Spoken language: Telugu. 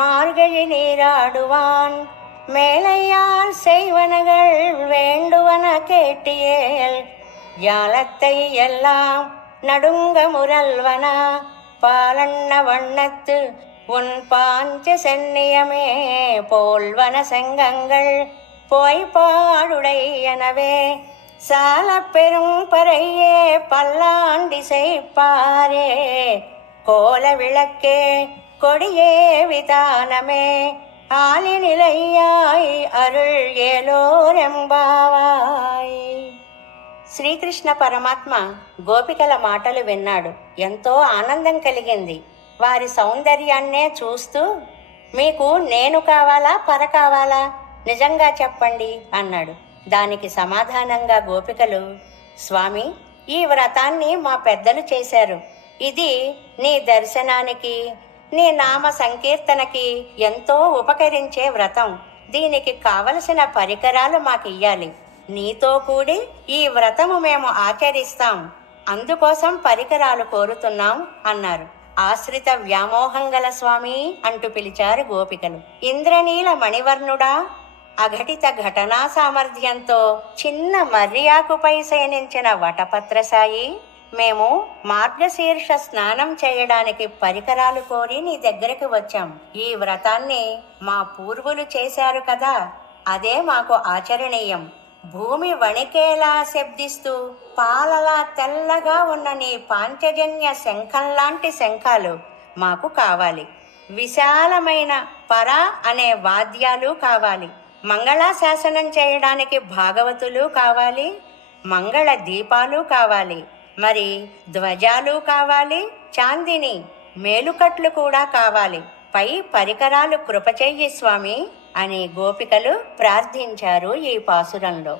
மார்கழி நீராடுவான் மேலையால் செய்வனகள் வேண்டுவன கேட்டியேல் ஜாலத்தை எல்லாம் நடுங்க முரல்வன பாலண்ண வண்ணத்து உன் பாஞ்ச சென்னியமே போல்வன செங்கங்கள் போய்பாடுடையனவே சால பெரும் பறையே பல்லாண்டி செய்ப்பாரே கோல விளக்கே கொடியே விதானமே ஆலி நிலையாய் అరుள் ఏలోరెంబావాయ్. శ్రీకృష్ణ పరమాత్మ గోపికల మాటలు విన్నాడు. ఎంతో ఆనందం కలిగింది. వారి సౌందర్యాన్నే చూస్తూ, మీకు నేను కావాలా పర కావాలా, నిజంగా చెప్పండి అన్నాడు. దానికి సమాధానంగా గోపికలు, స్వామి, ఈ వ్రతాన్ని మా పెద్దలు చేశారు. ఇది నీ దర్శనానికి, నీ నామ సంకీర్తనకి ఎంతో ఉపకరించే వ్రతం. దీనికి కావలసిన పరికరాలు మాకియ్యాలి. నీతో కూడి ఈ వ్రతము మేము ఆచరిస్తాం. అందుకోసం పరికరాలు కోరుతున్నాం అన్నారు. ఆశ్రిత వ్యామోహం గల స్వామి అంటూ పిలిచారు గోపికలు. ఇంద్రనీల మణివర్ణుడా, అఘటిత ఘటనా సామర్థ్యంతో చిన్న మర్యాకుపై శయనించిన వటపత్రసాయి, మేము మార్గశీర్ష స్నానం చేయడానికి పరికరాలు కోరి నీ దగ్గరికి వచ్చాం. ఈ వ్రతాన్ని మా పూర్వులు చేశారు కదా, అదే మాకు ఆచరణీయం. భూమి వణికేలా శబ్దిస్తూ పాలలా తెల్లగా ఉన్న నీ పాంచజన్య శంఖంలాంటి శంఖాలు మాకు కావాలి. విశాలమైన పర అనే వాద్యాలు కావాలి. మంగళాశాసనం చేయడానికి భాగవతులు కావాలి. మంగళ దీపాలు కావాలి. మరి ధ్వజాలు కావాలి. చాందిని మేలుకట్లు కూడా కావాలి. పై పరికరాలు కృపచెయ్యి స్వామి అని గోపికలు ప్రార్థించారు ఈ పాసురంలో.